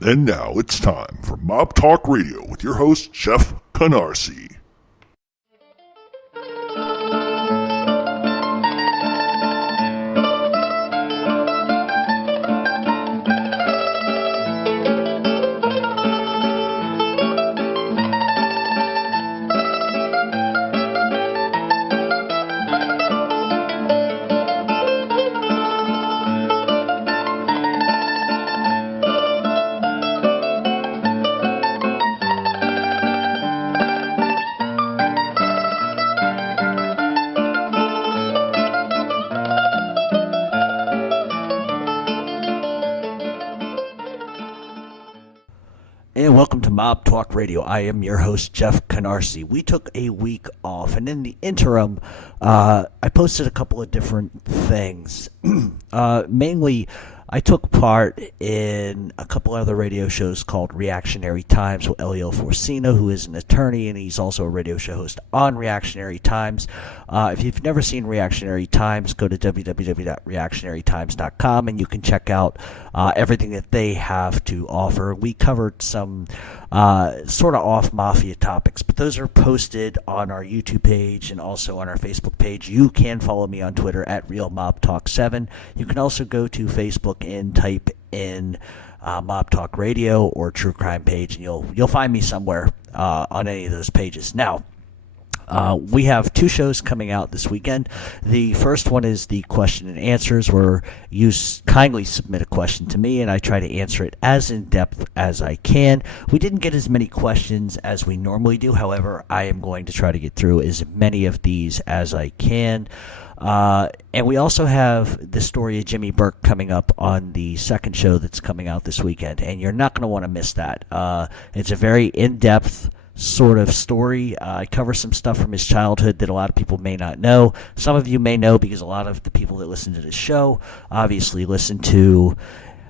And now it's time for Mob Talk Radio with your host, Jeff Canarsie. And welcome to Mob Talk Radio. I am your host, Jeff Canarsie. We took a week off, and in the interim, I posted a couple of different things. Mainly, I took part in a couple other radio shows called Reactionary Times with Elio Forcino, who is an attorney, and he's also a radio show host on Reactionary Times. If you've never seen Reactionary Times, go to www.reactionarytimes.com, and you can check out everything that they have to offer. We covered some sort of off Mafia topics, but those are posted on our YouTube page and also on our Facebook page. You can follow me on Twitter at RealMobTalk7. You can also go to Facebook and type in Mob Talk Radio or True Crime page, and you'll find me somewhere on any of those pages. Now, we have two shows coming out this weekend. The first one is the question and answers, where you kindly submit a question to me and I try to answer it as in depth as I can. We didn't get as many questions as we normally do. However, I am going to try to get through as many of these as I can. And we also have the story of Jimmy Burke coming up on the second show that's coming out this weekend, and you're not going to want to miss that. It's a very in-depth sort of story. I cover some stuff from his childhood that a lot of people may not know. Some of you may know because a lot of the people that listen to this show obviously listen to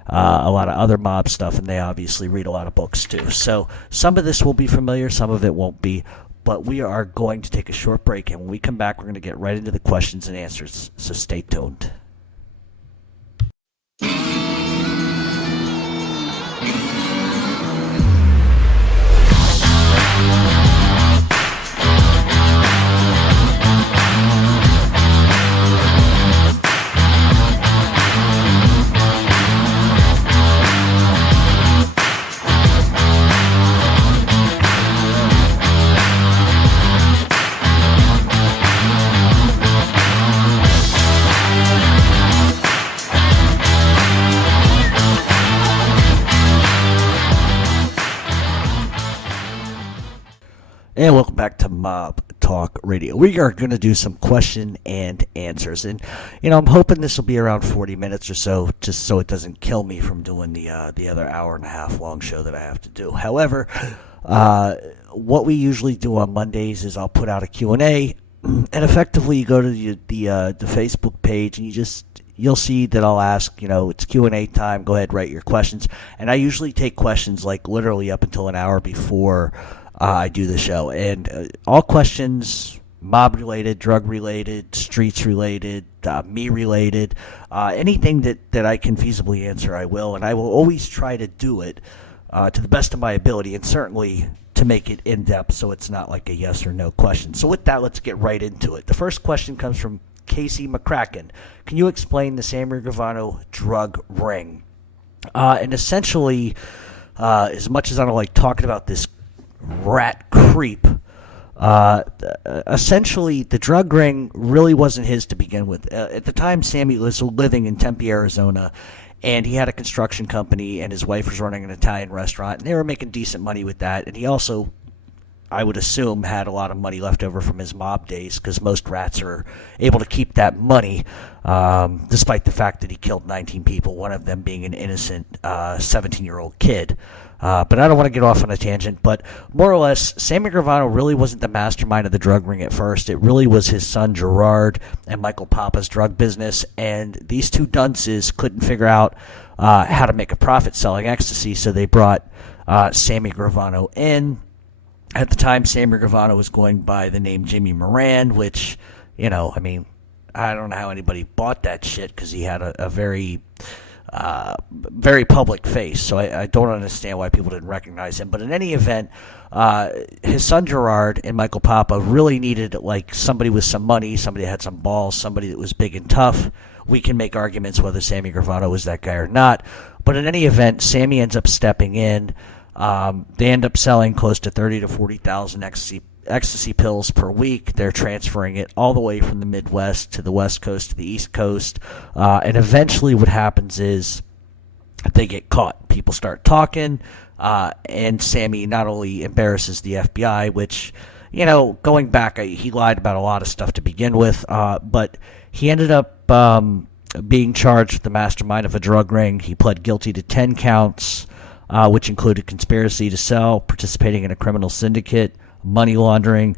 a lot of other mob stuff, and they obviously read a lot of books too. So some of this will be familiar, some of it won't be. But we are going to take a short break, and when we come back, we're going to get right into the questions and answers. So stay tuned. And welcome back to Mob Talk Radio. We are going to do some question and answers. And, I'm hoping this will be around 40 minutes or so, just so it doesn't kill me from doing the other hour and a half long show that I have to do. However, what we usually do on Mondays is I'll put out a Q&A, and effectively you go to the Facebook page, and you'll see that I'll ask, it's Q&A time, go ahead, write your questions. And I usually take questions like literally up until an hour before I do the show, and all questions, mob-related, drug-related, streets-related, me-related, anything that I can feasibly answer, I will, and I will always try to do it to the best of my ability, and certainly to make it in-depth so it's not like a yes or no question. So with that, let's get right into it. The first question comes from Casey McCracken. Can you explain the Sammy Gravano drug ring? And essentially, as much as I don't like talking about this rat creep, essentially the drug ring really wasn't his to begin with. At the time, Sammy was living in Tempe, Arizona, and he had a construction company, and his wife was running an Italian restaurant, and they were making decent money with that. And he also, I would assume, had a lot of money left over from his mob days, because most rats are able to keep that money, despite the fact that he killed 19 people, one of them being an innocent 17-year-old kid. But I don't want to get off on a tangent. But more or less, Sammy Gravano really wasn't the mastermind of the drug ring at first. It really was his son Gerard and Michael Papa's drug business. And these two dunces couldn't figure out how to make a profit selling ecstasy, so they brought Sammy Gravano in. At the time, Sammy Gravano was going by the name Jimmy Moran, which, I don't know how anybody bought that shit, because he had a very very public face, so I don't understand why people didn't recognize him. But in any event, his son Gerard and Michael Papa really needed like somebody with some money, somebody that had some balls, somebody that was big and tough. We can make arguments whether Sammy Gravano was that guy or not. But in any event, Sammy ends up stepping in. They end up selling close to 30 to 40,000 ecstasy pills per week. They're transferring it all the way from the Midwest to the West Coast to the East Coast. And eventually what happens is they get caught. People start talking, and Sammy not only embarrasses the FBI, which, going back, he lied about a lot of stuff to begin with, but he ended up being charged with the mastermind of a drug ring. He pled guilty to 10 counts, which included conspiracy to sell, participating in a criminal syndicate, money laundering.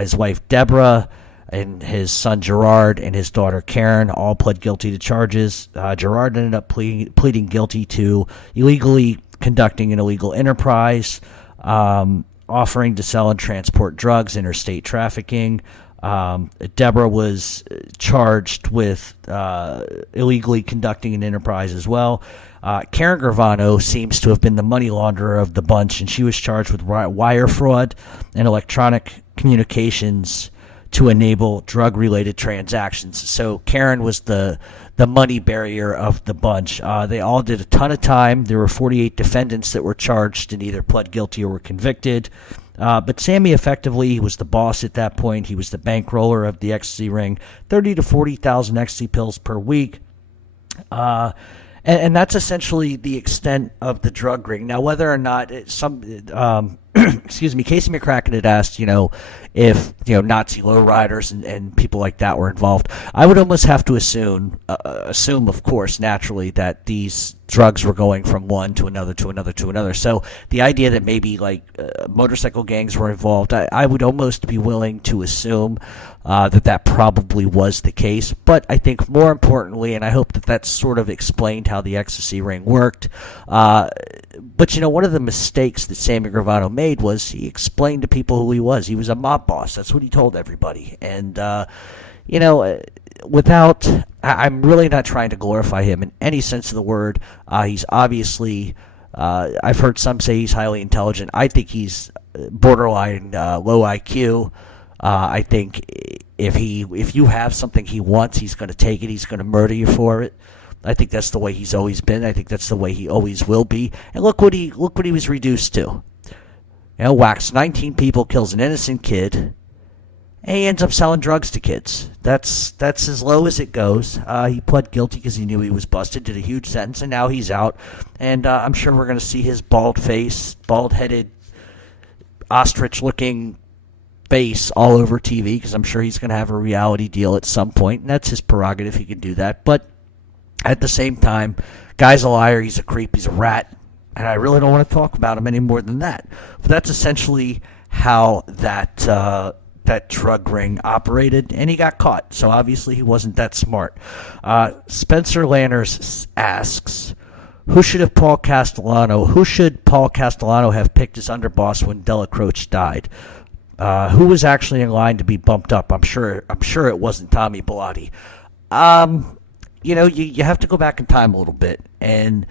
His wife Deborah and his son Gerard and his daughter Karen all pled guilty to charges. Gerard ended up pleading guilty to illegally conducting an illegal enterprise, offering to sell and transport drugs, interstate trafficking. Deborah was charged with illegally conducting an enterprise as well. Karen Gravano seems to have been the money launderer of the bunch, and she was charged with wire fraud and electronic communications to enable drug-related transactions. So Karen was the money barrier of the bunch. They all did a ton of time. There were 48 defendants that were charged and either pled guilty or were convicted. But Sammy effectively was the boss at that point. He was the bankroller of the ecstasy ring, 30 to 40,000 ecstasy pills per week. And that's essentially the extent of the drug ring. Now, whether or not excuse me, Casey McCracken had asked, if, Nazi lowriders and people like that were involved. I would almost have to assume, of course, naturally, that these drugs were going from one to another to another to another. So the idea that maybe motorcycle gangs were involved, I would almost be willing to assume that probably was the case. But I think more importantly, and I hope that that's sort of explained how the ecstasy ring worked. But one of the mistakes that Sammy Gravano made was he explained to people who he was. He was a mob boss. That's what he told everybody. And I'm really not trying to glorify him in any sense of the word. He's obviously, I've heard some say he's highly intelligent. I think he's borderline low IQ. I think if you have something he wants, he's going to take it. He's going to murder you for it. I think that's the way he's always been. I think that's the way he always will be. And look what he was reduced to. Whacks 19 people, kills an innocent kid, and he ends up selling drugs to kids. That's as low as it goes. He pled guilty because he knew he was busted, did a huge sentence, and now he's out. And I'm sure we're going to see his bald face, bald-headed, ostrich-looking face all over TV, because I'm sure he's going to have a reality deal at some point, and that's his prerogative. He can do that. But at the same time, guy's a liar, he's a creep, he's a rat, and I really don't want to talk about him any more than that. But that's essentially how that drug ring operated, and he got caught. So obviously he wasn't that smart. Spencer Lanners asks, who should Paul Castellano have picked as underboss when Della Croce died? Who was actually in line to be bumped up? I'm sure it wasn't Tommy Bellotti. You have to go back in time a little bit. And,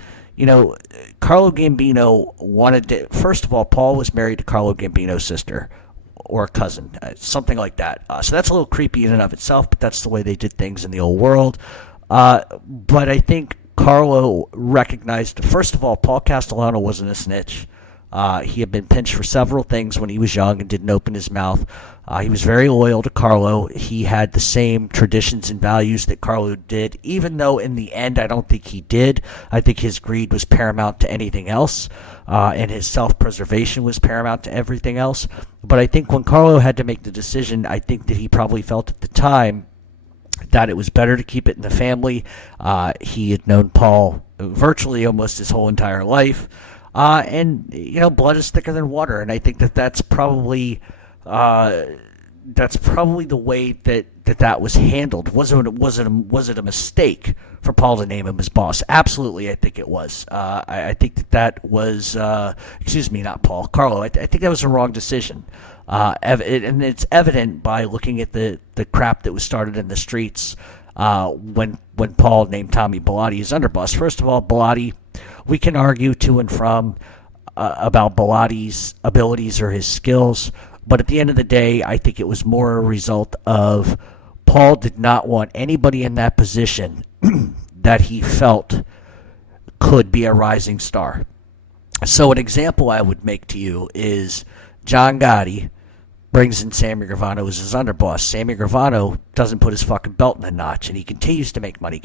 Carlo Gambino wanted to... First of all, Paul was married to Carlo Gambino's sister or cousin, something like that. So that's a little creepy in and of itself, but that's the way they did things in the old world. But I think Carlo recognized... First of all, Paul Castellano wasn't a snitch. He had been pinched for several things when he was young and didn't open his mouth. He was very loyal to Carlo. He had the same traditions and values that Carlo did, even though in the end I don't think he did. I think his greed was paramount to anything else, and his self-preservation was paramount to everything else. But I think when Carlo had to make the decision, I think that he probably felt at the time that it was better to keep it in the family. He had known Paul virtually almost his whole entire life. And blood is thicker than water, and I think that's probably the way that was handled. Was it a mistake for Paul to name him as boss? Absolutely, I think it was. I think that was not Paul, Carlo. I think that was a wrong decision, and it's evident by looking at the crap that was started in the streets. when Paul named Tommy Bellotti his underboss. First of all, Bellotti, we can argue to and from about Bellotti's abilities or his skills, but at the end of the day, I think it was more a result of Paul did not want anybody in that position that he felt could be a rising star. So an example I would make to you is John Gotti brings in Sammy Gravano as his underboss. Sammy Gravano doesn't put his fucking belt in a notch, and he continues to make money.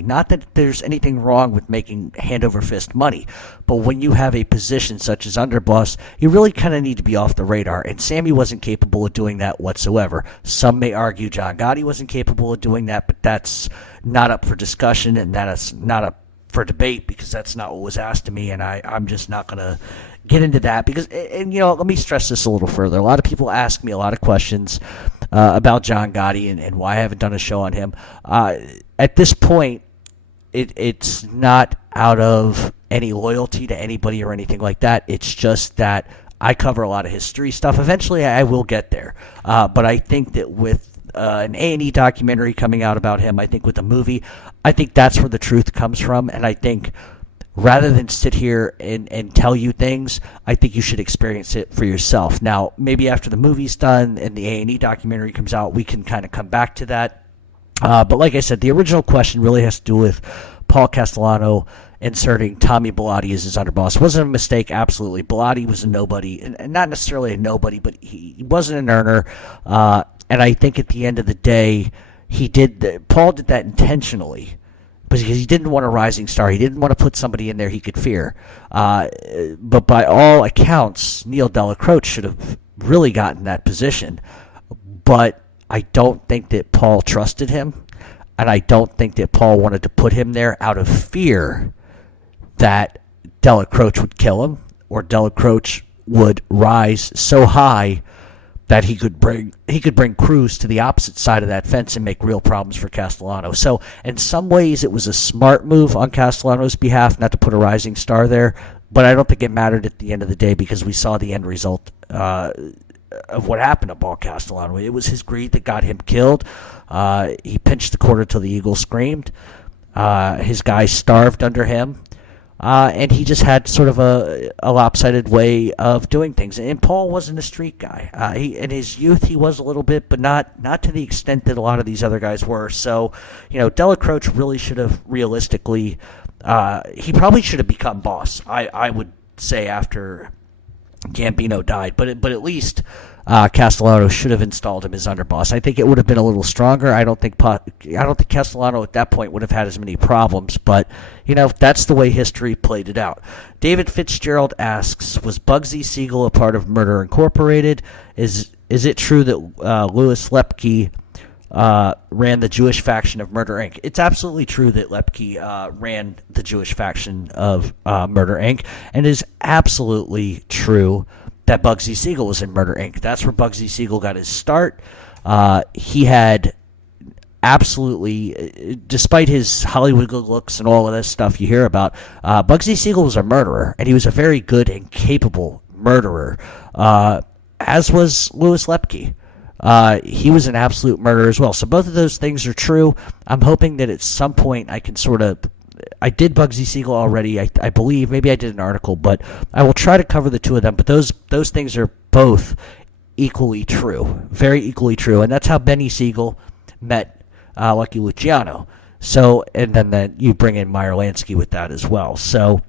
Not that there's anything wrong with making hand-over-fist money, but when you have a position such as underboss, you really kind of need to be off the radar, and Sammy wasn't capable of doing that whatsoever. Some may argue John Gotti wasn't capable of doing that, but that's not up for discussion, and that's not up for debate, because that's not what was asked of me, and I'm just not going to get into that, because, and let me stress this a little further. A lot of people ask me a lot of questions about John Gotti and why I haven't done a show on him. At this point, it's not out of any loyalty to anybody or anything like that. It's just that I cover a lot of history stuff. Eventually, I will get there, but I think that with an A&E documentary coming out about him, I think with the movie, I think that's where the truth comes from, and I think rather than sit here and tell you things, I think you should experience it for yourself. Now, maybe after the movie's done and the A&E documentary comes out, we can kind of come back to that. But like I said, the original question really has to do with Paul Castellano inserting Tommy Bellotti as his underboss. Wasn't a mistake, absolutely. Bellotti was a nobody, and not necessarily a nobody, but he wasn't an earner. And I think at the end of the day, Paul did that intentionally, because he didn't want a rising star. He didn't want to put somebody in there he could fear. But by all accounts, Neil Delacroix should have really gotten that position. But I don't think that Paul trusted him, and I don't think that Paul wanted to put him there out of fear that Delacroix would kill him, or Delacroix would rise so high that he could bring Cruz to the opposite side of that fence and make real problems for Castellano. So in some ways, it was a smart move on Castellano's behalf not to put a rising star there, but I don't think it mattered at the end of the day, because we saw the end result of what happened to Paul Castellano. It was his greed that got him killed. He pinched the quarter till the eagle screamed. His guys starved under him. And he just had sort of a lopsided way of doing things. And Paul wasn't a street guy. In his youth, he was a little bit, but not to the extent that a lot of these other guys were. So, Delacroix really should have realistically, he probably should have become boss, I would say, after Gambino died. But at least Castellano should have installed him as underboss. I think it would have been a little stronger. I don't think Castellano at that point would have had as many problems, but that's the way history played it out. David Fitzgerald asks, was Bugsy Siegel a part of Murder Incorporated? Is it true that Louis Lepke ran the Jewish faction of Murder Inc.? It's absolutely true that Lepke ran the Jewish faction of Murder Inc., and it is absolutely true that Bugsy Siegel was in Murder Inc. That's where Bugsy Siegel got his start. He had absolutely, despite his Hollywood good looks and all of this stuff you hear about, Bugsy Siegel was a murderer, and he was a very good and capable murderer, as was Louis Lepke. He was an absolute murderer as well. So both of those things are true. I'm hoping that at some point I can I did Bugsy Siegel already, I believe. Maybe I did an article, but I will try to cover the two of them. But those things are both equally true, very equally true. And that's how Benny Siegel met Lucky Luciano. So, and then you bring in Meyer Lansky with that as well. So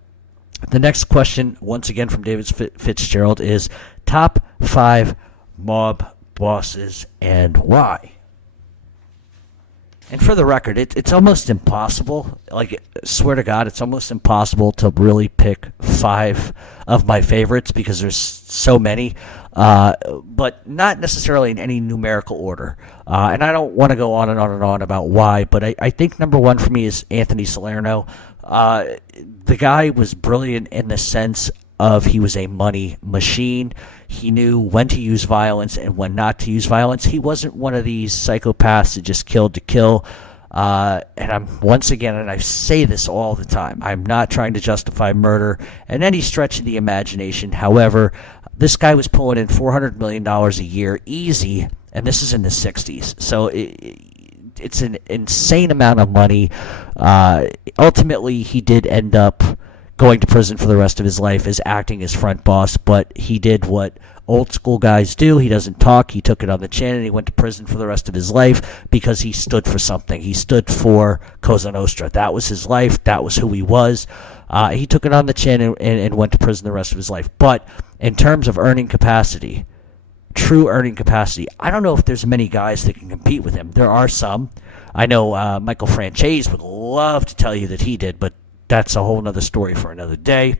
the next question, once again from David Fitzgerald, is top 5 mob bosses and why? And for the record, it's almost impossible. Swear to God, it's almost impossible to really pick 5 of my favorites, because there's so many, but not necessarily in any numerical order. And I don't want to go on and on and on about why, but I think number 1 for me is Anthony Salerno. The guy was brilliant in the sense of he was a money machine. He knew when to use violence and when not to use violence. He wasn't one of these psychopaths that just killed to kill. And I'm, once again, and I say this all the time, I'm not trying to justify murder in any stretch of the imagination. However, this guy was pulling in $400 million a year easy, and this is in the 60s. So it's an insane amount of money. Ultimately, he did end up going to prison for the rest of his life as acting as front boss, but he did what old school guys do. He doesn't talk. He took it on the chin, and he went to prison for the rest of his life because he stood for something. He stood for Cosa Nostra. That was his life. That was who he was. He took it on the chin and went to prison the rest of his life. But in terms of earning capacity, true earning capacity, I don't know if there's many guys that can compete with him. There are some. I know Michael Franchese would love to tell you that he did, but that's a whole other story for another day.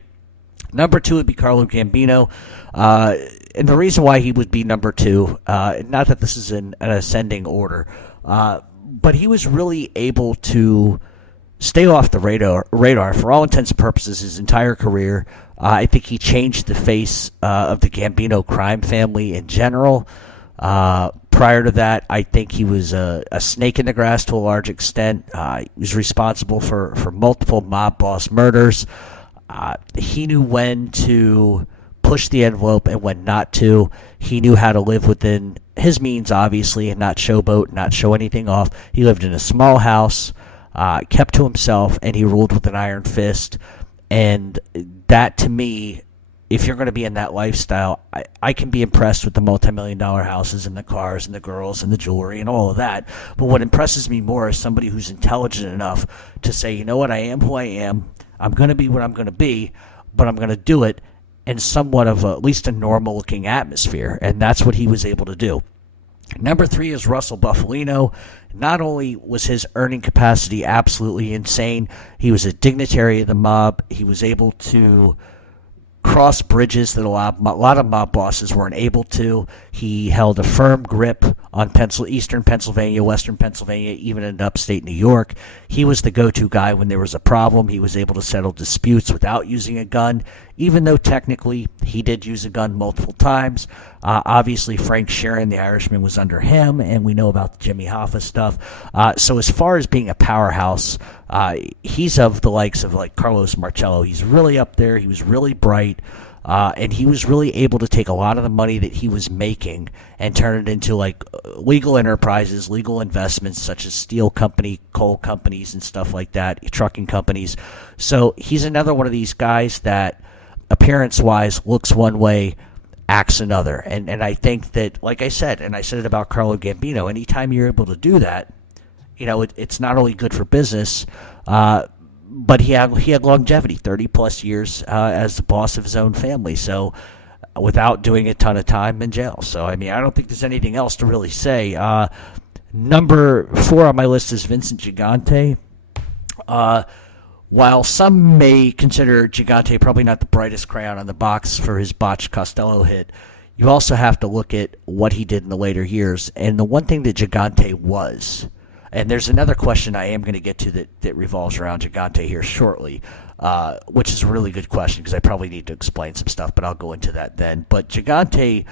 Number 2 would be Carlo Gambino. And the reason why he would be number 2, not that this is in an ascending order, but he was really able to stay off the radar for all intents and purposes his entire career. I think he changed the face of the Gambino crime family in general. Prior to that, I think he was a snake in the grass to a large extent. He was responsible for multiple mob boss murders. He knew when to push the envelope and when not to. He knew how to live within his means, obviously, and not showboat, not show anything off. He lived in a small house, kept to himself, and he ruled with an iron fist. And that, to me, if you're going to be in that lifestyle, I can be impressed with the multi-million-dollar houses and the cars and the girls and the jewelry and all of that. But what impresses me more is somebody who's intelligent enough to say, you know what, I am who I am. I'm going to be what I'm going to be, but I'm going to do it in somewhat of at least a normal-looking atmosphere. And that's what he was able to do. Number 3 is Russell Buffalino. Not only was his earning capacity absolutely insane, he was a dignitary of the mob. He was able to cross bridges that a lot of mob bosses weren't able to. He held a firm grip on eastern Pennsylvania, western Pennsylvania, even in upstate New York. He was the go-to guy when there was a problem. He was able to settle disputes without using a gun, even though technically he did use a gun multiple times. Obviously, Frank Sheeran, the Irishman, was under him, and we know about the Jimmy Hoffa stuff. So as far as being a powerhouse, he's of the likes of like Carlos Marcello. He's really up there. He was really bright. And he was really able to take a lot of the money that he was making and turn it into like legal enterprises, legal investments such as steel company, coal companies, and stuff like that, trucking companies. So he's another one of these guys that appearance-wise looks one way, acts another. And I think that, like I said, and I said it about Carlo Gambino, anytime you're able to do that, you know, it's not only good for business, but he had longevity, 30-plus years as the boss of his own family, so without doing a ton of time in jail. So, I mean, I don't think there's anything else to really say. Number 4 on my list is Vincent Gigante. While some may consider Gigante probably not the brightest crayon on the box for his botched Costello hit, you also have to look at what he did in the later years. And the one thing that Gigante was, and there's another question I am going to get to that revolves around Gigante here shortly, which is a really good question because I probably need to explain some stuff, but I'll go into that then. But Gigante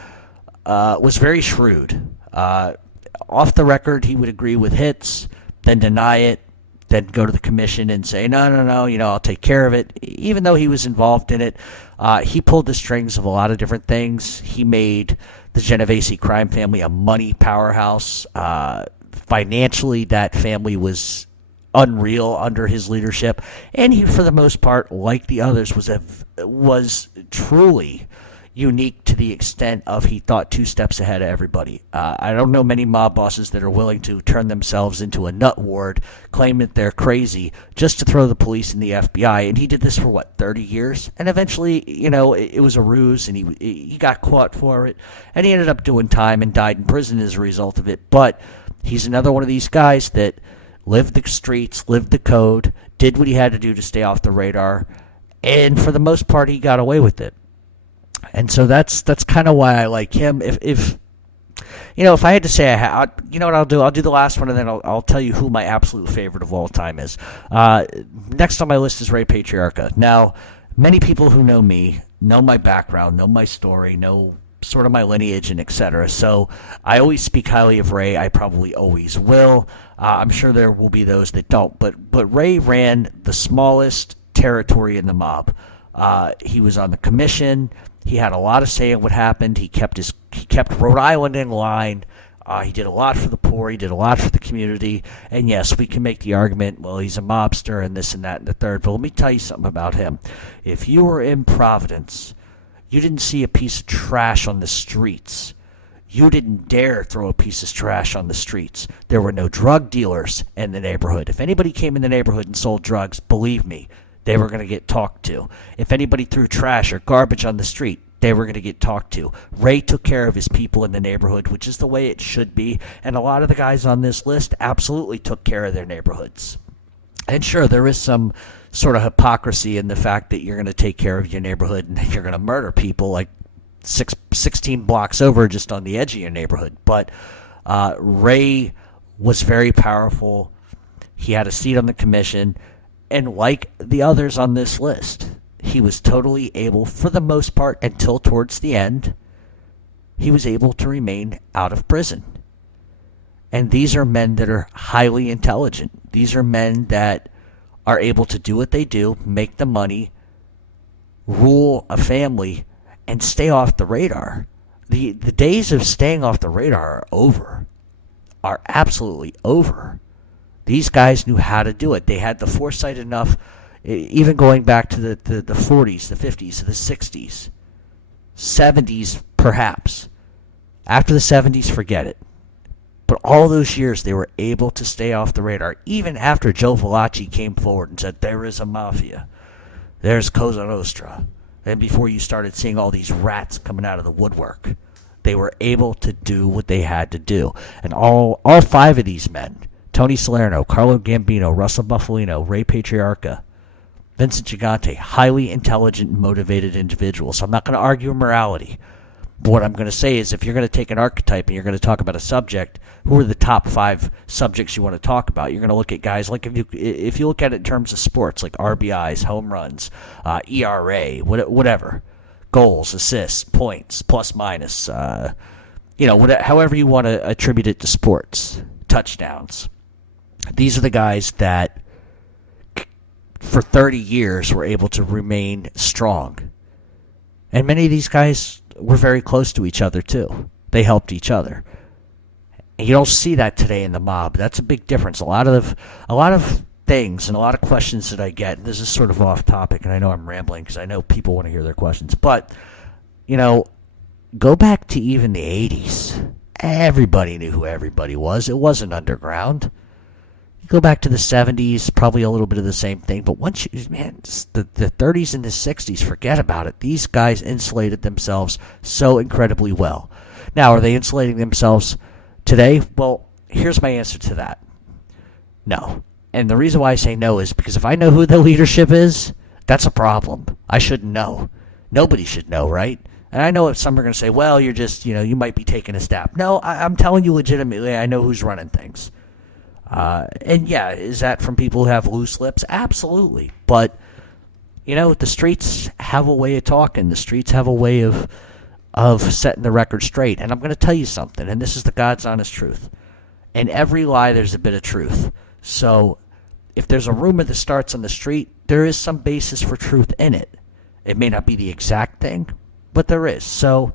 was very shrewd. Off the record, he would agree with hits, then deny it, then go to the commission and say, no, you know, I'll take care of it. Even though he was involved in it, he pulled the strings of a lot of different things. He made the Genovese crime family a money powerhouse. Financially, that family was unreal under his leadership, and he, for the most part, like the others, was truly unique to the extent of he thought 2 steps ahead of everybody. I don't know many mob bosses that are willing to turn themselves into a nut ward, claim that they're crazy, just to throw the police and the FBI. And he did this for, 30 years? And eventually, you know, it was a ruse, and he got caught for it. And he ended up doing time and died in prison as a result of it. But he's another one of these guys that lived the streets, lived the code, did what he had to do to stay off the radar. And for the most part, he got away with it. And so that's kind of why I like him. If you know, if I had to say, you know what I'll do? I'll do the last one, and then I'll tell you who my absolute favorite of all time is. Next on my list is Ray Patriarca. Now, many people who know me know my background, know my story, know sort of my lineage, and etc. So I always speak highly of Ray. I probably always will. I'm sure there will be those that don't. But Ray ran the smallest territory in the mob. He was on the commission. He had a lot of say in what happened. He kept Rhode Island in line. He did a lot for the poor. He did a lot for the community. And yes, we can make the argument, well, he's a mobster and this and that and the third. But let me tell you something about him. If you were in Providence, you didn't see a piece of trash on the streets. You didn't dare throw a piece of trash on the streets. There were no drug dealers in the neighborhood. If anybody came in the neighborhood and sold drugs, believe me, they were going to get talked to. If anybody threw trash or garbage on the street, they were going to get talked to. Ray took care of his people in the neighborhood, which is the way it should be. And a lot of the guys on this list absolutely took care of their neighborhoods. And sure, there is some sort of hypocrisy in the fact that you're going to take care of your neighborhood and you're going to murder people like 16 blocks over just on the edge of your neighborhood. But Ray was very powerful. He had a seat on the commission. And like the others on this list, he was totally able, for the most part, until towards the end, he was able to remain out of prison. And these are men that are highly intelligent. These are men that are able to do what they do, make the money, rule a family, and stay off the radar. The days of staying off the radar are over. Are absolutely over. These guys knew how to do it. They had the foresight enough, even going back to the 40s, the 50s, the 60s, 70s perhaps. After the 70s, forget it. But all those years, they were able to stay off the radar. Even after Joe Valachi came forward and said, there is a mafia. There's Cosa Nostra. And before you started seeing all these rats coming out of the woodwork, they were able to do what they had to do. And all five of these men, Tony Salerno, Carlo Gambino, Russell Buffalino, Ray Patriarca, Vincent Gigante, highly intelligent and motivated individuals. So I'm not going to argue morality. But what I'm going to say is if you're going to take an archetype and you're going to talk about a subject, who are the top 5 subjects you want to talk about? You're going to look at guys like if you look at it in terms of sports, like RBIs, home runs, ERA, whatever, goals, assists, points, plus minus, however you want to attribute it to sports, touchdowns. These are the guys that for 30 years were able to remain strong. And many of these guys were very close to each other too. They helped each other. And you don't see that today in the mob. That's a big difference. A lot of things and a lot of questions that I get, and this is sort of off topic, and I know I'm rambling because I know people want to hear their questions, but, go back to even the 80s. Everybody knew who everybody was. It wasn't underground. Go back to the 70s, probably a little bit of the same thing. But once the 30s and the 60s, forget about it. These guys insulated themselves so incredibly well. Now, are they insulating themselves today? Well, here's my answer to that. No. And the reason why I say no is because if I know who the leadership is, that's a problem. I shouldn't know. Nobody should know, right? And I know if some are going to say, well, you're just, you might be taking a stab. No, I'm telling you legitimately, I know who's running things. And yeah, is that from people who have loose lips? Absolutely. But, the streets have a way of talking. The streets have a way of setting the record straight. And I'm going to tell you something, and this is the God's honest truth. In every lie, there's a bit of truth. So if there's a rumor that starts on the street, there is some basis for truth in it. It may not be the exact thing, but there is. So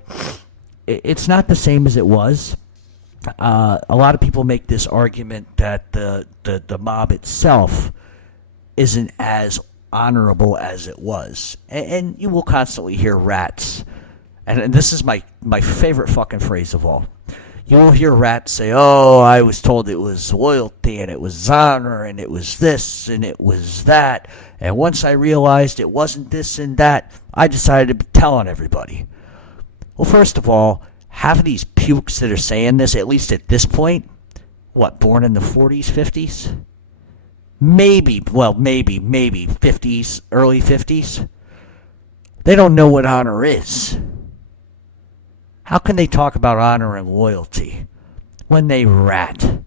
it's not the same as it was. A lot of people make this argument that the mob itself isn't as honorable as it was. And you will constantly hear rats. And this is my favorite fucking phrase of all. You will hear rats say, oh, I was told it was loyalty and it was honor and it was this and it was that. And once I realized it wasn't this and that, I decided to tell on everybody. Well, first of all, half of these pukes that are saying this, at least at this point, born in the 40s, 50s? Maybe 50s, early 50s. They don't know what honor is. How can they talk about honor and loyalty when they rat?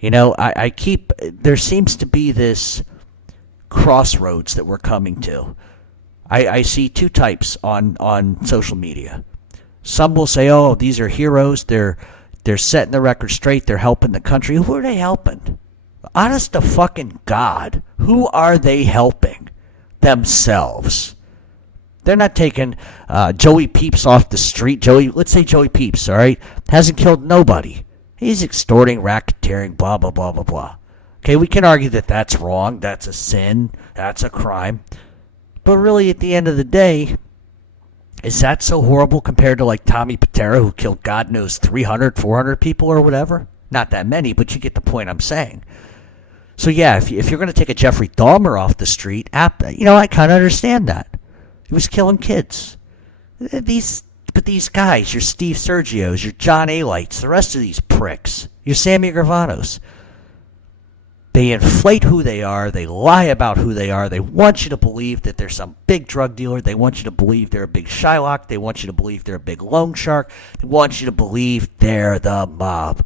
There seems to be this crossroads that we're coming to. I see two types on social media. Some will say, oh, these are heroes. They're setting the record straight. They're helping the country. Who are they helping? Honest to fucking God, who are they helping? Themselves. They're not taking Joey Peeps off the street. Let's say Joey Peeps, all right, hasn't killed nobody. He's extorting, racketeering, blah, blah, blah, blah, blah. Okay, we can argue that that's wrong. That's a sin. That's a crime. But really, at the end of the day, is that so horrible compared to like Tommy Patera, who killed God knows 300, 400 people or whatever? Not that many, but you get the point I'm saying. So yeah, if you're going to take a Jeffrey Dahmer off the street, I kind of understand that. He was killing kids. But these guys, your Steve Sergios, your John A-Lights, the rest of these pricks, your Sammy Gravanos, they inflate who they are. They lie about who they are. They want you to believe that they're some big drug dealer. They want you to believe they're a big Shylock. They want you to believe they're a big loan shark. They want you to believe they're the mob.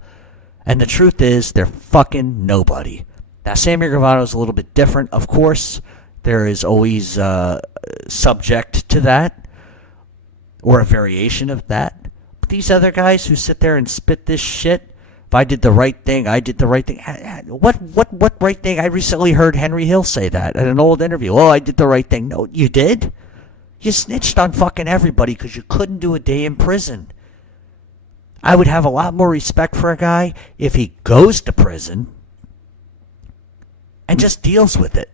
And the truth is, they're fucking nobody. Now, Sammy Gravano is a little bit different, of course. There is always subject to that, or a variation of that. But these other guys who sit there and spit this shit, if I did the right thing, I did the right thing. What right thing? I recently heard Henry Hill say that at an old interview. Oh, I did the right thing. No, you did? You snitched on fucking everybody because you couldn't do a day in prison. I would have a lot more respect for a guy if he goes to prison and just deals with it.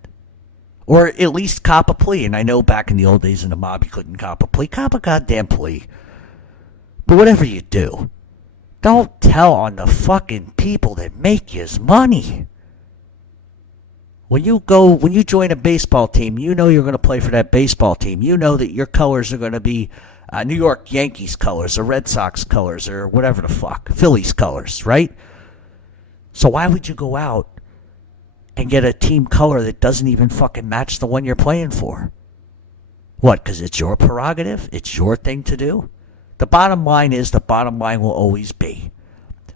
Or at least cop a plea. And I know back in the old days in the mob you couldn't cop a plea. Cop a goddamn plea. But whatever you do, don't tell on the fucking people that make you money. When you join a baseball team, you know you're going to play for that baseball team. You know that your colors are going to be New York Yankees colors or Red Sox colors or whatever the fuck. Phillies colors, right? So why would you go out and get a team color that doesn't even fucking match the one you're playing for? What, because it's your prerogative? It's your thing to do? The bottom line will always be,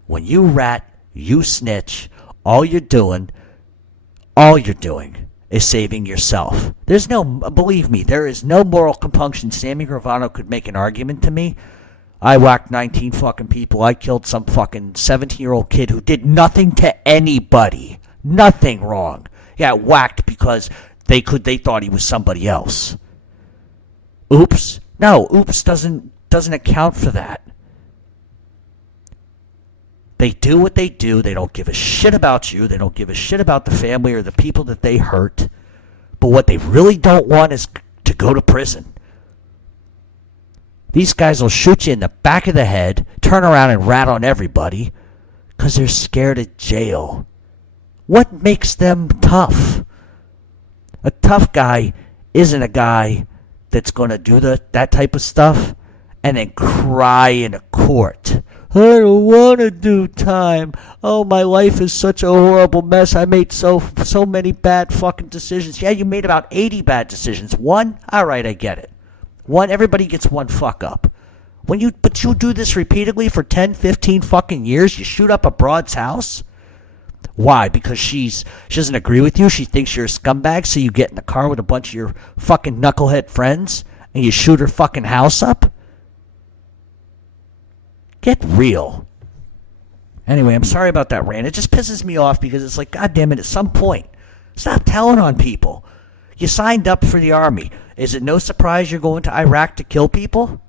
when you rat, you snitch, all you're doing is saving yourself. Believe me, there is no moral compunction. Sammy Gravano could make an argument to me. I whacked 19 fucking people. I killed some fucking 17-year-old kid who did nothing to anybody. Nothing wrong. Yeah, whacked because they thought he was somebody else. Oops. No, oops doesn't account for that. They do what they do. They don't give a shit about you. They don't give a shit about the family or the people that they hurt. But what they really don't want is to go to prison. These guys will shoot you in the back of the head, turn around and rat on everybody because they're scared of jail. What makes them tough? A tough guy isn't a guy that's going to do that type of stuff and then cry in a court. I don't want to do time. Oh, my life is such a horrible mess. I made so many bad fucking decisions. Yeah, you made about 80 bad decisions. One? All right, I get it. One, everybody gets one fuck up. But you do this repeatedly for 10, 15 fucking years? You shoot up a broad's house? Why? Because she doesn't agree with you? She thinks you're a scumbag, so you get in the car with a bunch of your fucking knucklehead friends and you shoot her fucking house up? Get real. Anyway, I'm sorry about that rant. It just pisses me off because it's like, God damn it, at some point, stop telling on people. You signed up for the army. Is it no surprise you're going to Iraq to kill people?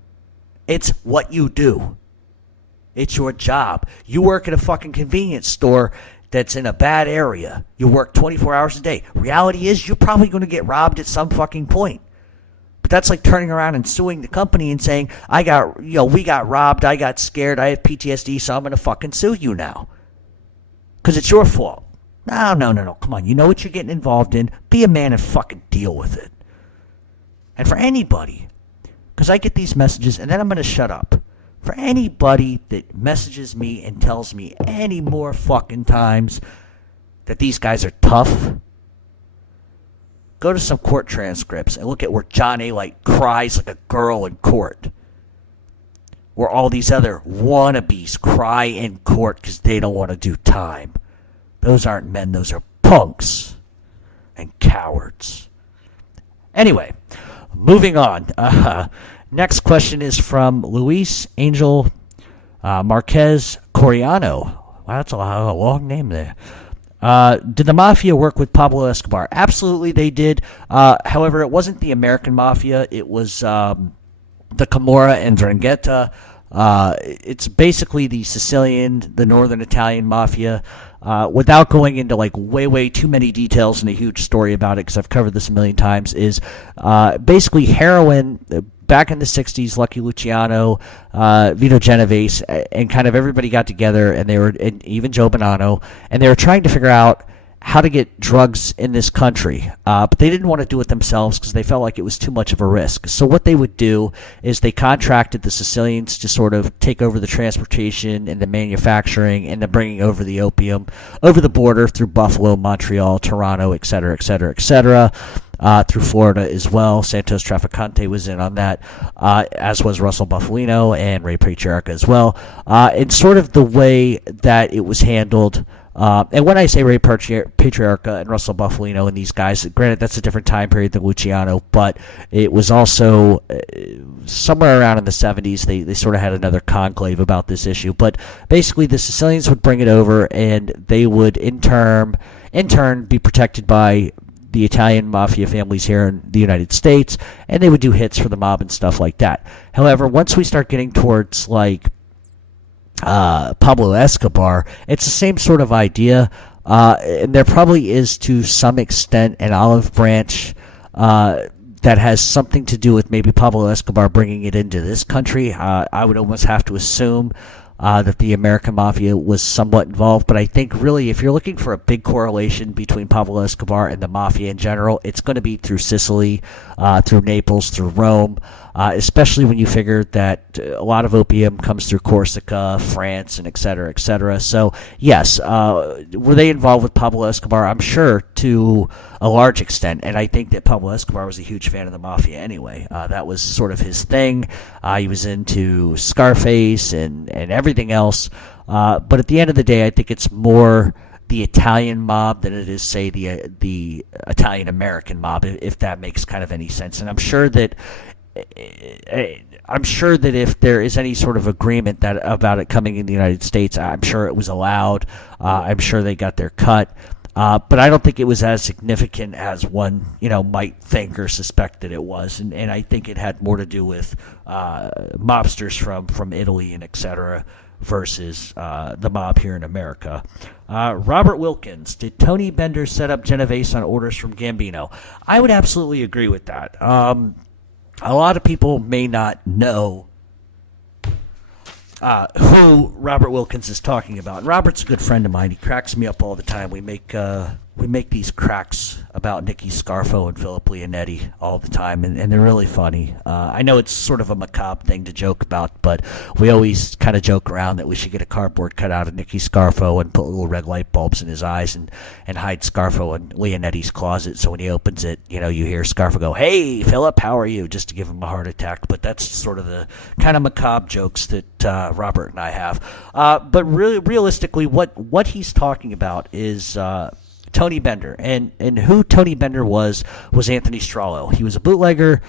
It's what you do. It's your job. You work at a fucking convenience store that's in a bad area. You work 24 hours a day. Reality is you're probably going to get robbed at some fucking point. But that's like turning around and suing the company and saying, we got robbed, I got scared, I have PTSD, so I'm going to fucking sue you now. Because it's your fault. No. Come on, you know what you're getting involved in. Be a man and fucking deal with it. And for anybody, because I get these messages and then I'm going to shut up. For anybody that messages me and tells me any more fucking times that these guys are tough, go to some court transcripts and look at where John A-Light cries like a girl in court. Where all these other wannabes cry in court because they don't want to do time. Those aren't men, those are punks and cowards. Anyway, moving on. Next question is from Luis Angel Marquez Coriano. Wow, that's a long name there. Did the Mafia work with Pablo Escobar? Absolutely, they did. However, it wasn't the American Mafia. It was the Camorra and Drangheta. It's basically the Sicilian, the Northern Italian Mafia. Without going into like way too many details and a huge story about it, because I've covered this a million times, is basically heroin. Back in the 60s, Lucky Luciano, Vito Genovese, and kind of everybody got together, and and even Joe Bonanno, and they were trying to figure out how to get drugs in this country. But they didn't want to do it themselves because they felt like it was too much of a risk. So what they would do is they contracted the Sicilians to sort of take over the transportation and the manufacturing and the bringing over the opium over the border through Buffalo, Montreal, Toronto, et cetera, et cetera, et cetera. Through Florida as well. Santos Trafficante was in on that, as was Russell Buffalino and Ray Patriarca as well. And sort of the way that it was handled, and when I say Ray Patriarca and Russell Buffalino and these guys, granted that's a different time period than Luciano, but it was also somewhere around in the 70s, they sort of had another conclave about this issue. But basically the Sicilians would bring it over, and they would in turn be protected by the Italian mafia families here in the United States, and they would do hits for the mob and stuff like that. However, once we start getting towards like Pablo Escobar, it's the same sort of idea, and there probably is to some extent an olive branch that has something to do with maybe Pablo Escobar bringing it into this country. I would almost have to assume that the American Mafia was somewhat involved, but I think really if you're looking for a big correlation between Pablo Escobar and the Mafia in general, it's going to be through Sicily, through Naples, through Rome, especially when you figure that a lot of opium comes through Corsica, France, and et cetera, et cetera. So, yes, were they involved with Pablo Escobar? I'm sure to a large extent, and I think that Pablo Escobar was a huge fan of the Mafia anyway. That was sort of his thing. He was into Scarface and everything else. But at the end of the day, I think it's more the Italian mob than it is, say, the Italian-American mob, if that makes kind of any sense. And I'm sure that if there is any sort of agreement that about it coming in the United States, I'm sure it was allowed. I'm sure they got their cut. But I don't think it was as significant as one, might think or suspect that it was. And I think it had more to do with mobsters from Italy and et cetera versus the mob here in America. Robert Wilkins, did Tony Bender set up Genovese on orders from Gambino? I would absolutely agree with that. A lot of people may not know who Robert Wilkins is talking about. And Robert's a good friend of mine. He cracks me up all the time. We make these cracks about Nicky Scarfo and Philip Leonetti all the time, and they're really funny. I know it's sort of a macabre thing to joke about, but we always kind of joke around that we should get a cardboard cutout of Nicky Scarfo and put little red light bulbs in his eyes and hide Scarfo in Leonetti's closet, so when he opens it, you hear Scarfo go, "Hey, Philip, how are you?" just to give him a heart attack. But that's sort of the kind of macabre jokes that Robert and I have. But really, realistically, what he's talking about is Tony Bender, and who Tony Bender was Anthony Strollo. He was a bootlegger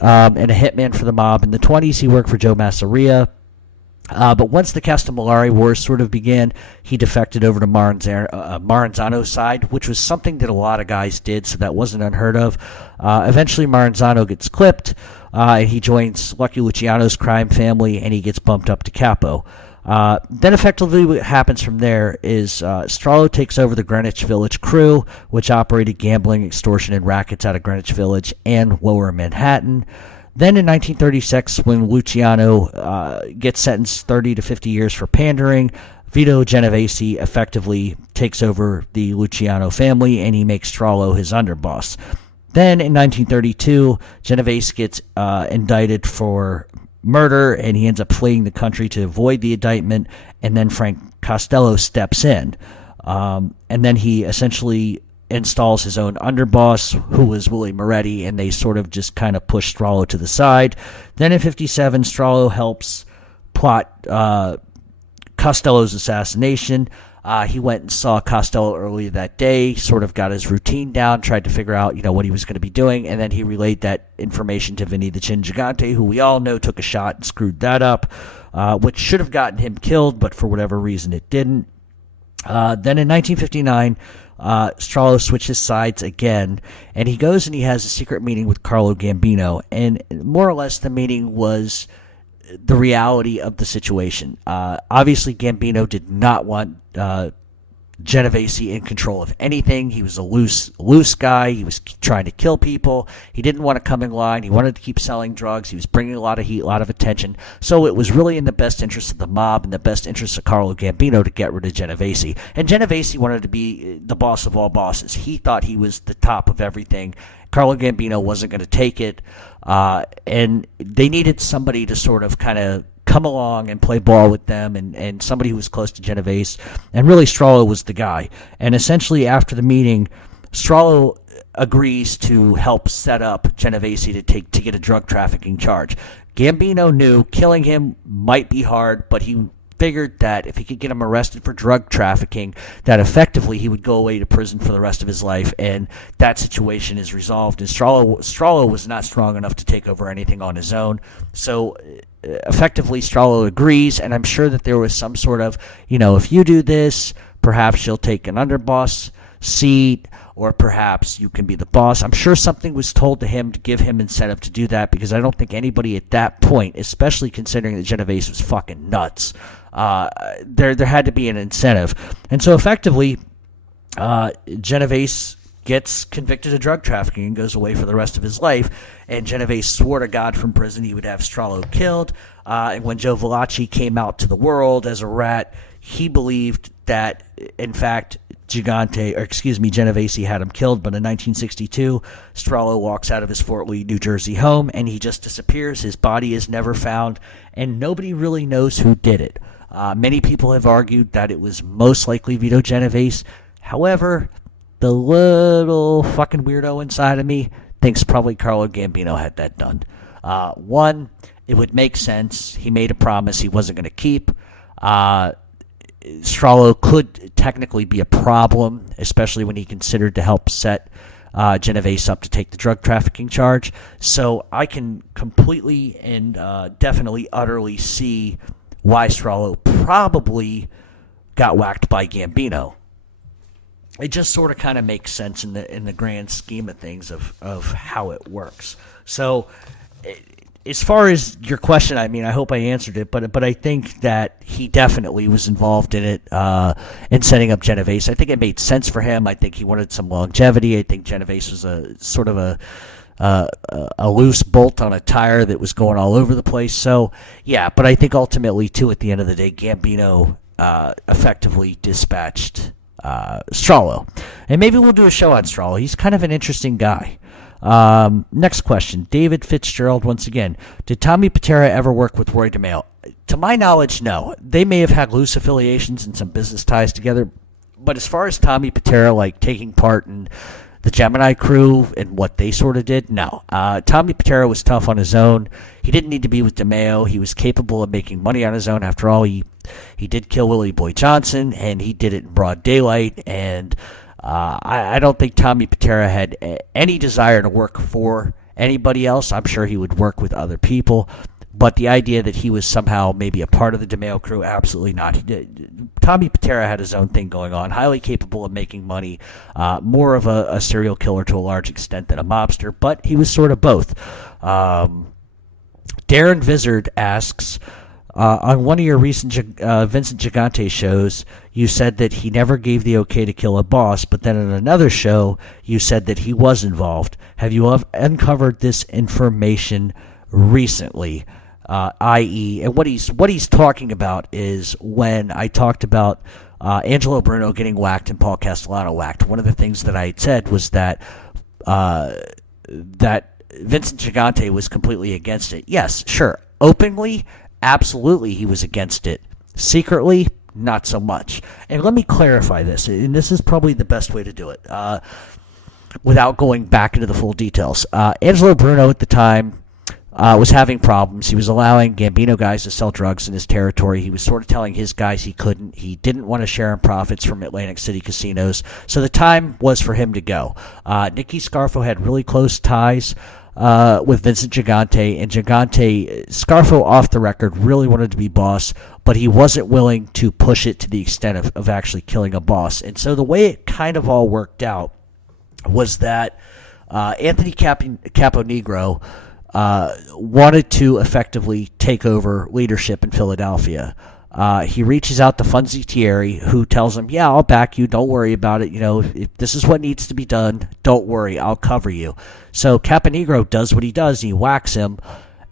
and a hitman for the mob. In the 20s, he worked for Joe Masseria. But once the Castellano Wars sort of began, he defected over to Maranzano's side, which was something that a lot of guys did, so that wasn't unheard of. Eventually, Maranzano gets clipped, and he joins Lucky Luciano's crime family, and he gets bumped up to capo. Then effectively what happens from there is Strollo takes over the Greenwich Village crew, which operated gambling, extortion, and rackets out of Greenwich Village and Lower Manhattan. Then in 1936, when Luciano gets sentenced 30 to 50 years for pandering, Vito Genovese effectively takes over the Luciano family, and he makes Strollo his underboss. Then in 1932, Genovese gets indicted for murder, and he ends up fleeing the country to avoid the indictment, and then Frank Costello steps in. And then he essentially installs his own underboss, who was Willie Moretti, and they sort of just kind of push Strollo to the side. Then in 1957, Strollo helps plot Costello's assassination. He went and saw Costello earlier that day, sort of got his routine down, tried to figure out, what he was going to be doing, and then he relayed that information to Vinny the Chin Gigante, who we all know took a shot and screwed that up, which should have gotten him killed, but for whatever reason it didn't. Then in 1959, Strollo switches sides again, and he goes and he has a secret meeting with Carlo Gambino, and more or less the meeting was the reality of the situation. Obviously, Gambino did not want Genovese in control of anything. He was a loose guy. He was trying to kill people. He didn't want to come in line. He wanted to keep selling drugs. He was bringing a lot of heat, a lot of attention. So it was really in the best interest of the mob and the best interest of Carlo Gambino to get rid of Genovese. And Genovese wanted to be the boss of all bosses. He thought he was the top of everything. Carlo Gambino wasn't going to take it. And they needed somebody to sort of kind of come along and play ball with them, and somebody who was close to Genovese. And really, Strollo was the guy. And essentially, after the meeting, Strollo agrees to help set up Genovese to get a drug trafficking charge. Gambino knew killing him might be hard, but he figured that if he could get him arrested for drug trafficking, that effectively he would go away to prison for the rest of his life, and that situation is resolved. And Strollo was not strong enough to take over anything on his own, so effectively Strollo agrees, and I'm sure that there was some sort of, if you do this, perhaps you'll take an underboss seat, or perhaps you can be the boss. I'm sure something was told to him to give him incentive to do that, because I don't think anybody at that point, especially considering that Genovese was fucking nuts, there had to be an incentive. And so effectively, Genovese gets convicted of drug trafficking and goes away for the rest of his life. And Genovese swore to God from prison he would have Strollo killed. And when Joe Valachi came out to the world as a rat, he believed that, in fact, Genovese had him killed. But in 1962, Strollo walks out of his Fort Lee, New Jersey home, and he just disappears. His body is never found, and nobody really knows who did it. Many people have argued that it was most likely Vito Genovese. However, the little fucking weirdo inside of me thinks probably Carlo Gambino had that done. One, it would make sense. He made a promise he wasn't going to keep. Strollo could technically be a problem, especially when he considered to help set Genovese up to take the drug trafficking charge. So I can completely and definitely, utterly see why Strollo probably got whacked by Gambino. It just sort of kind of makes sense in the grand scheme of things of how it works. So, as far as your question, I hope I answered it, but I think that he definitely was involved in it, in setting up Genovese. I think it made sense for him. I think he wanted some longevity. I think Genovese was a sort of a loose bolt on a tire that was going all over the place. So, yeah, but I think ultimately, too, at the end of the day, Gambino effectively dispatched Strollo. And maybe we'll do a show on Strollo. He's kind of an interesting guy. Next question. David Fitzgerald once again. Did Tommy Patera ever work with Roy DeMeo? To my knowledge, no. They may have had loose affiliations and some business ties together, but as far as Tommy Patera taking part in the Gemini crew and what they sort of did, no. Tommy Patera was tough on his own. He didn't need to be with DeMeo. He was capable of making money on his own. After all, he did kill Willie Boy Johnson, and he did it in broad daylight, and I don't think Tommy Patera had any desire to work for anybody else. I'm sure he would work with other people, but the idea that he was somehow maybe a part of the DeMeo crew, absolutely not. Tommy Patera had his own thing going on, highly capable of making money, more of a serial killer to a large extent than a mobster, but he was sort of both. Darren Vizard asks, on one of your recent Vincent Gigante shows, you said that he never gave the okay to kill a boss, but then in another show, you said that he was involved. Have you uncovered this information recently? I.e., and what he's talking about is when I talked about Angelo Bruno getting whacked and Paul Castellano whacked. One of the things that I had said was that that Vincent Gigante was completely against it. Yes, sure. Openly, absolutely he was against it. Secretly, not so much. And let me clarify this, and this is probably the best way to do it, without going back into the full details. Angelo Bruno at the time was having problems. He was allowing Gambino guys to sell drugs in his territory. He was sort of telling his guys he couldn't. He didn't want to share in profits from Atlantic City casinos. So the time was for him to go. Nicky Scarfo had really close ties with Vincent Gigante, and Gigante, Scarfo off the record, really wanted to be boss, but he wasn't willing to push it to the extent of actually killing a boss. And so the way it kind of all worked out was that Anthony Caponegro wanted to effectively take over leadership in Philadelphia. He reaches out to Funzi Thierry, who tells him, yeah, I'll back you. Don't worry about it. If this is what needs to be done, don't worry. I'll cover you. So Caponegro does what he does. He whacks him.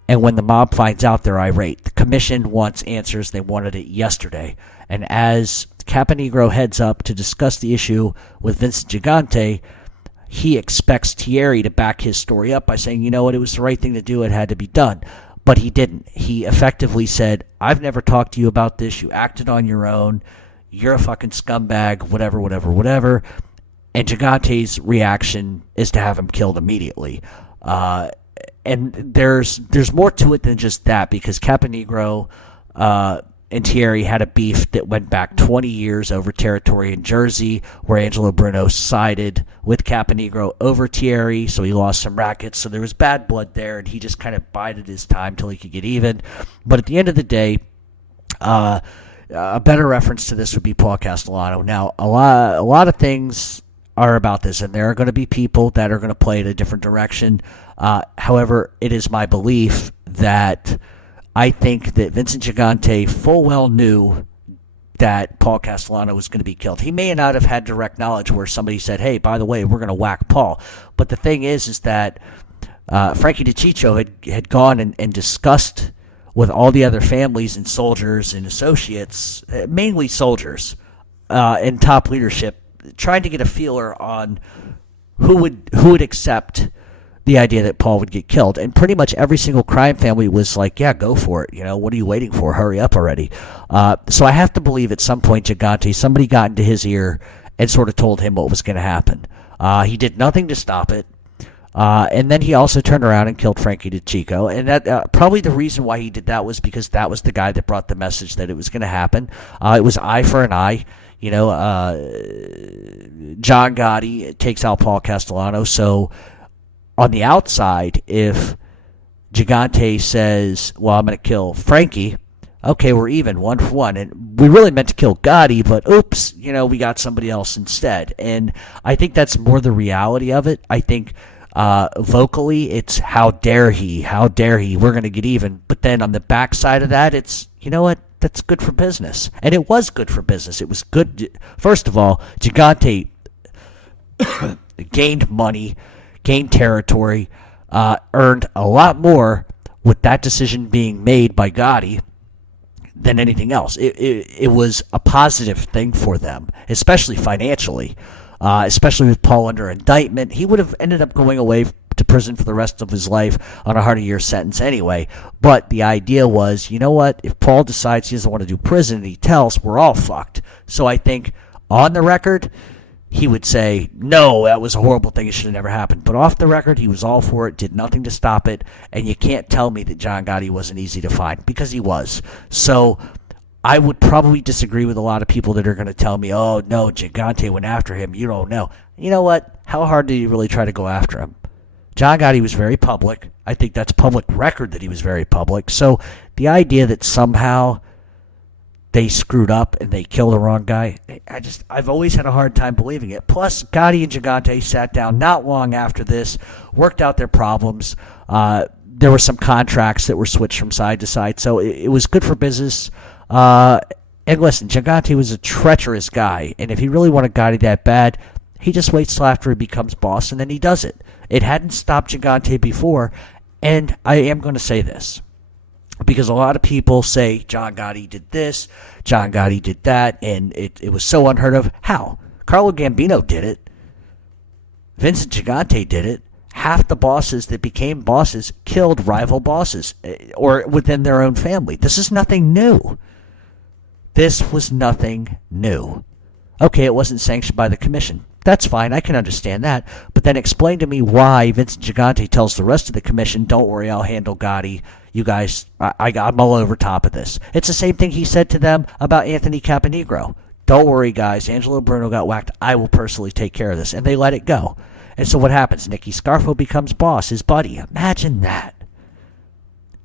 And when the mob finds out, they're irate. The commission wants answers. They wanted it yesterday. And as Caponegro heads up to discuss the issue with Vincent Gigante, he expects Thierry to back his story up by saying, you know what, it was the right thing to do. It had to be done. But he didn't. He effectively said, I've never talked to you about this. You acted on your own. You're a fucking scumbag, whatever. And Gigante's reaction is to have him killed immediately. And there's more to it than just that, because Caponegro and Thierry had a beef that went back 20 years over territory in Jersey, where Angelo Bruno sided with Caponegro over Thierry, so he lost some rackets. So there was bad blood there, and he just kind of bided his time till he could get even. But at the end of the day, a better reference to this would be Paul Castellano. Now, a lot of things are about this, and there are going to be people that are going to play it a different direction. However, it is my belief that I think that Vincent Gigante full well knew that Paul Castellano was going to be killed. He may not have had direct knowledge where somebody said, hey, by the way, we're going to whack Paul. But the thing is that Frankie DeCiccio had gone and discussed with all the other families and soldiers and associates, mainly soldiers, and top leadership, trying to get a feeler on who would accept the idea that Paul would get killed. And pretty much every single crime family was like, yeah, go for it. What are you waiting for? Hurry up already. So I have to believe at some point Gigante, somebody got into his ear and sort of told him what was going to happen. He did nothing to stop it. And then he also turned around and killed Frankie DeCiccio. And that probably the reason why he did that was because that was the guy that brought the message that it was going to happen. It was eye for an eye. John Gotti takes out Paul Castellano. So on the outside, if Gigante says, well, I'm going to kill Frankie, okay, we're even, 1-for-1. And we really meant to kill Gotti, but oops, we got somebody else instead. And I think that's more the reality of it. I think vocally it's how dare he, we're going to get even. But then on the backside of that, it's, you know what, that's good for business. And it was good for business. It was good. First of all, Gigante gained money, gained territory, earned a lot more with that decision being made by Gotti than anything else. It was a positive thing for them, especially financially, especially with Paul under indictment. He would have ended up going away to prison for the rest of his life on a 100-year sentence anyway. But the idea was, you know what, if Paul decides he doesn't want to do prison and he tells, we're all fucked. So I think on the record, he would say, no, that was a horrible thing. It should have never happened. But off the record, he was all for it, did nothing to stop it. And you can't tell me that John Gotti wasn't easy to find, because he was. So I would probably disagree with a lot of people that are going to tell me, oh, no, Gigante went after him. You don't know. You know what? How hard did he really try to go after him? John Gotti was very public. I think that's public record that he was very public. So the idea that somehow they screwed up and they killed the wrong guy, I've always had a hard time believing it. Plus, Gotti and Gigante sat down not long after this, worked out their problems. There were some contracts that were switched from side to side, so it was good for business. And listen, Gigante was a treacherous guy, and if he really wanted Gotti that bad, he just waits till after he becomes boss, and then he does it. It hadn't stopped Gigante before, and I am going to say this, because a lot of people say John Gotti did this, John Gotti did that, and it was so unheard of. How? Carlo Gambino did it. Vincent Gigante did it. Half the bosses that became bosses killed rival bosses, or within their own family. This is nothing new. This was nothing new. Okay, it wasn't sanctioned by the commission. That's fine, I can understand that. But then explain to me why Vincent Gigante tells the rest of the commission, don't worry, I'll handle Gotti. You guys, I'm all over top of this. It's the same thing he said to them about Anthony Caponegro. Don't worry, guys, Angelo Bruno got whacked. I will personally take care of this. And they let it go. And so what happens? Nicky Scarfo becomes boss, his buddy. Imagine that.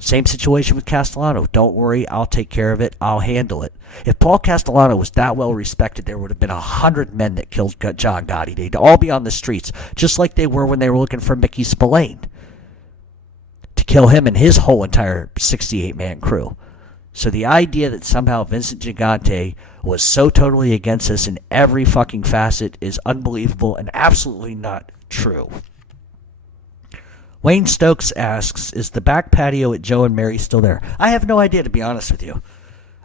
Same situation with Castellano. Don't worry, I'll take care of it. I'll handle it. If Paul Castellano was that well respected, there would have been 100 men that killed John Gotti. They'd all be on the streets, just like they were when they were looking for Mickey Spillane to kill him and his whole entire 68-man crew. So the idea that somehow Vincent Gigante was so totally against us in every fucking facet is unbelievable and absolutely not true. Wayne Stokes asks, is the back patio at Joe and Mary still there? I have no idea, to be honest with you.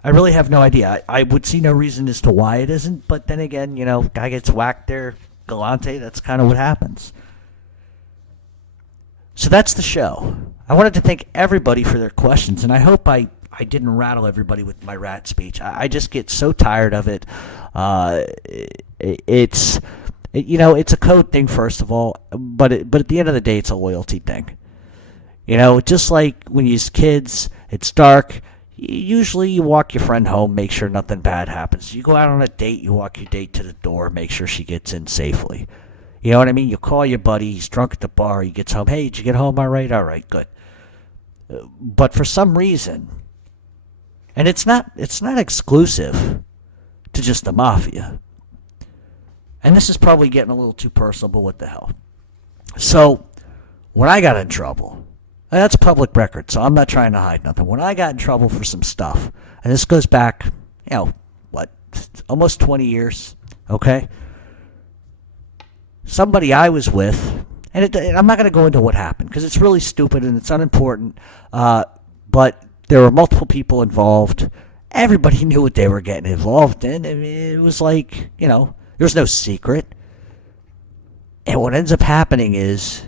I really have no idea. I would see no reason as to why it isn't, but then again, guy gets whacked there, Galante, that's kind of what happens. So that's the show. I wanted to thank everybody for their questions, and I hope I didn't rattle everybody with my rat speech. I just get so tired of it. It's a code thing, first of all, but at the end of the day, it's a loyalty thing. Just like when you're kids, it's dark. Usually you walk your friend home, make sure nothing bad happens. You go out on a date, you walk your date to the door, make sure she gets in safely. You know what I mean? You call your buddy, he's drunk at the bar, he gets home. Hey, did you get home all right? All right, good. But for some reason, and it's not exclusive to just the Mafia. And this is probably getting a little too personal, but what the hell. So, when I got in trouble, and that's public record, so I'm not trying to hide nothing. When I got in trouble for some stuff, and this goes back, almost 20 years, okay? Somebody I was with, and I'm not going to go into what happened, because it's really stupid and it's unimportant, but there were multiple people involved. Everybody knew what they were getting involved in. I mean, it was like, there's no secret. And what ends up happening is,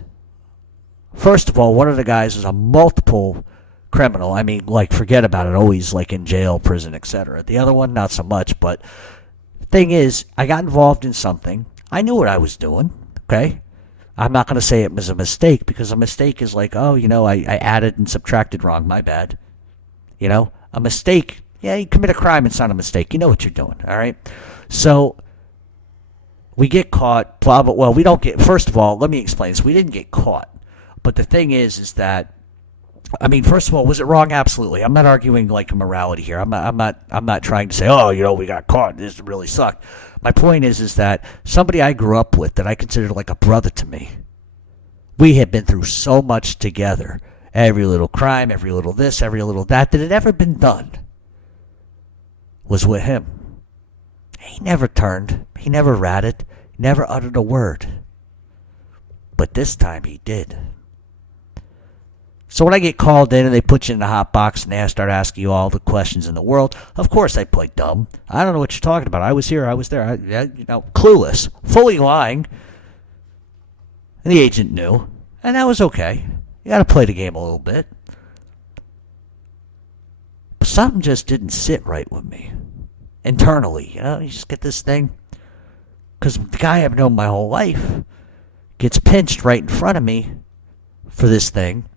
first of all, one of the guys is a multiple criminal. I mean, forget about it. Always, in jail, prison, etc. The other one, not so much. But the thing is, I got involved in something. I knew what I was doing, okay? I'm not going to say it was a mistake, because a mistake is I added and subtracted wrong. My bad. A mistake. Yeah, you commit a crime, it's not a mistake. You know what you're doing, all right? So, we get caught. Well, we don't get, first of all, let me explain this. We didn't get caught. But the thing is that, first of all, was it wrong? Absolutely. I'm not arguing morality here. I'm not trying to say, we got caught. This really sucked. My point is that somebody I grew up with that I considered like a brother to me, we had been through so much together. Every little crime, every little this, every little that had ever been done was with him. He never turned. He never ratted. He never uttered a word. But this time he did. So when I get called in and they put you in the hot box and they start asking you all the questions in the world, of course I play dumb. I don't know what you're talking about. I was here. I was there. Clueless. Fully lying. And the agent knew. And that was okay. You got to play the game a little bit. But something just didn't sit right with me. Internally. You just get this thing. Because the guy I've known my whole life gets pinched right in front of me for this thing.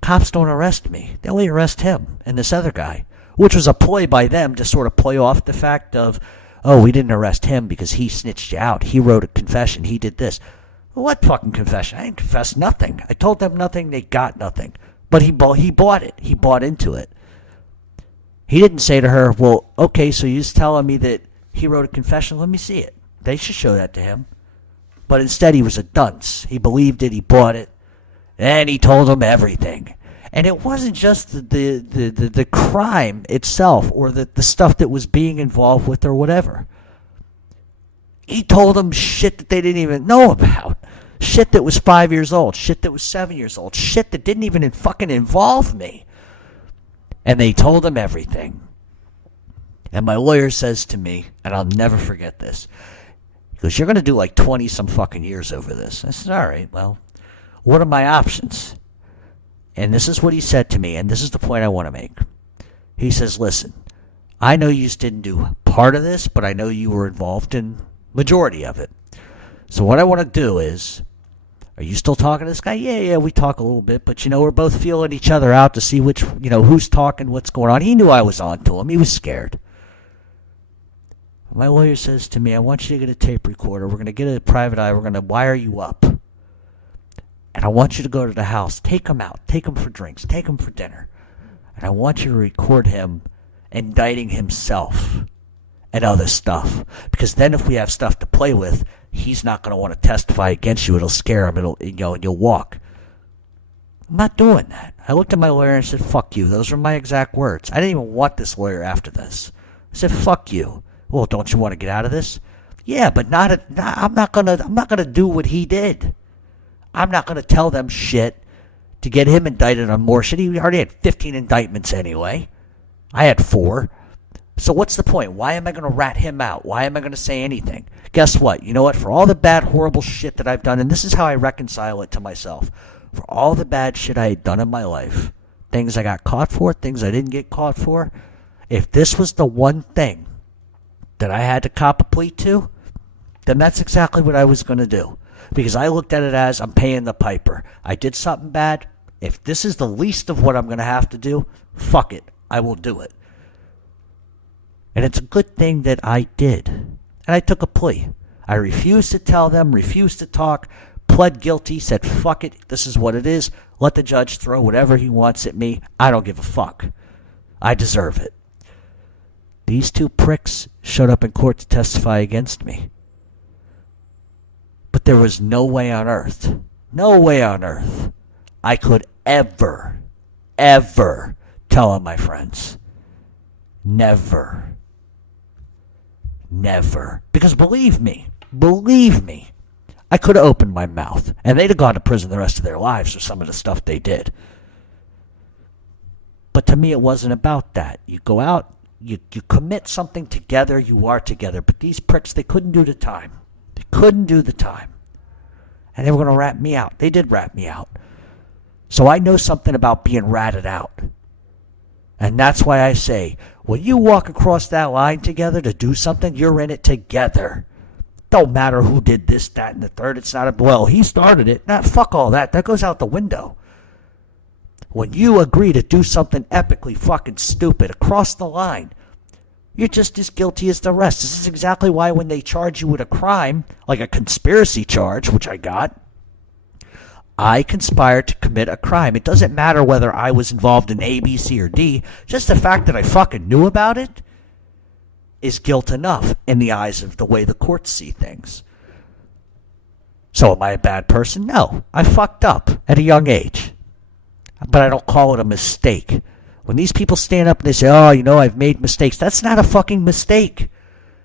Cops don't arrest me. They only arrest him and this other guy. Which was a ploy by them to sort of play off the fact of, we didn't arrest him because he snitched you out. He wrote a confession. He did this. What fucking confession? I didn't confess nothing. I told them nothing. They got nothing. But he bought it. He bought into it. He didn't say to her, well, okay, so you're just telling me that he wrote a confession? Let me see it. They should show that to him. But instead he was a dunce. He believed it. He bought it. And he told them everything. And it wasn't just the crime itself or the stuff that was being involved with or whatever. He told them shit that they didn't even know about. Shit that was 5 years old. Shit that was 7 years old. Shit that didn't even fucking involve me. And they told him everything. And my lawyer says to me, and I'll never forget this, he goes, you're going to do 20-some fucking years over this. I said, all right, well, what are my options? And this is what he said to me, and this is the point I want to make. He says, listen, I know you just didn't do part of this, but I know you were involved in majority of it. So what I want to do is, are you still talking to this guy? Yeah, we talk a little bit, but we're both feeling each other out to see which, who's talking, what's going on. He knew I was on to him. He was scared. My lawyer says to me, I want you to get a tape recorder. We're going to get a private eye. We're going to wire you up. And I want you to go to the house, take him out, take him for drinks, take him for dinner. And I want you to record him indicting himself and other stuff. Because then if we have stuff to play with, he's not going to want to testify against you. It'll scare him, and you'll walk. I'm not doing that. I looked at my lawyer and said, fuck you. Those were my exact words. I didn't even want this lawyer after this. I said, fuck you. Well, don't you want to get out of this? Yeah, but I'm not gonna do what he did. I'm not gonna tell them shit to get him indicted on more shit. He already had 15 indictments anyway. I had 4. So what's the point? Why am I gonna rat him out? Why am I gonna say anything? Guess what? You know what? For all the bad, horrible shit that I've done, and this is how I reconcile it to myself. For all the bad shit I had done in my life, things I got caught for, things I didn't get caught for, if this was the one thing that I had to cop a plea to, then that's exactly what I was going to do. Because I looked at it as I'm paying the piper. I did something bad. If this is the least of what I'm going to have to do, fuck it. I will do it. And it's a good thing that I did. And I took a plea. I refused to tell them, refused to talk, pled guilty, said fuck it, this is what it is. Let the judge throw whatever he wants at me. I don't give a fuck. I deserve it. These 2 pricks showed up in court to testify against me. But there was no way on earth I could ever tell on my friends. Never. Because believe me, I could have opened my mouth, and they'd have gone to prison the rest of their lives for some of the stuff they did. But to me, it wasn't about that. You go out, you commit something together, you are together. But these pricks, they couldn't do the time. And they were going to rat me out. They did rat me out. So I know something about being ratted out. And that's why I say, when you walk across that line together to do something, you're in it together. Don't matter who did this, that, and the third. It's not well, he started it. Nah, fuck all that. That goes out the window. When you agree to do something epically fucking stupid across the line, you're just as guilty as the rest. This is exactly why when they charge you with a crime, like a conspiracy charge, which I got, I conspired to commit a crime. It doesn't matter whether I was involved in A, B, C, or D. Just the fact that I fucking knew about it is guilt enough in the eyes of the way the courts see things. So am I a bad person? No. I fucked up at a young age. But I don't call it a mistake. When these people stand up and they say, I've made mistakes, that's not a fucking mistake.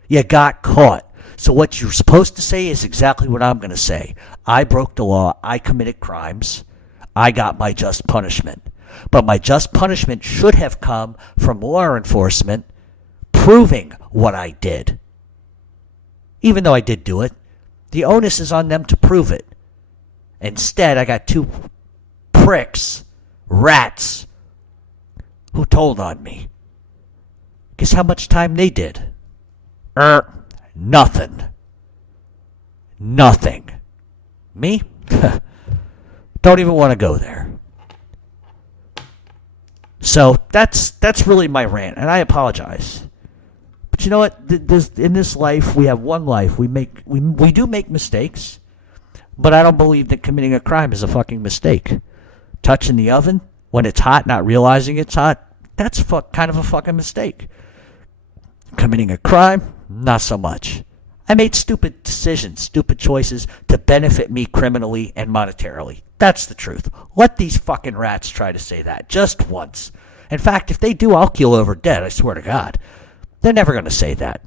You got caught. So what you're supposed to say is exactly what I'm going to say. I broke the law. I committed crimes. I got my just punishment. But my just punishment should have come from law enforcement proving what I did. Even though I did do it, the onus is on them to prove it. Instead, I got 2 pricks, rats, who told on me. Guess how much time they did? Nothing. Me? Don't even want to go there. So that's really my rant, and I apologize. But you know what? In this life, we have one life. We do make mistakes, but I don't believe that committing a crime is a fucking mistake. Touching the oven when it's hot, not realizing it's hot, that's kind of a fucking mistake. Committing a crime, not so much. I made stupid decisions, stupid choices to benefit me criminally and monetarily. That's the truth. Let these fucking rats try to say that just once. In fact, if they do, I'll keel over dead, I swear to God. They're never going to say that.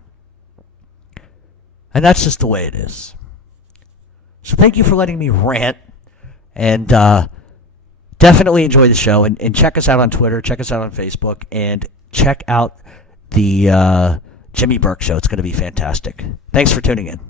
And that's just the way it is. So thank you for letting me rant. And definitely enjoy the show. And check us out on Twitter. Check us out on Facebook. And check out the Jimmy Burke Show. It's going to be fantastic. Thanks for tuning in.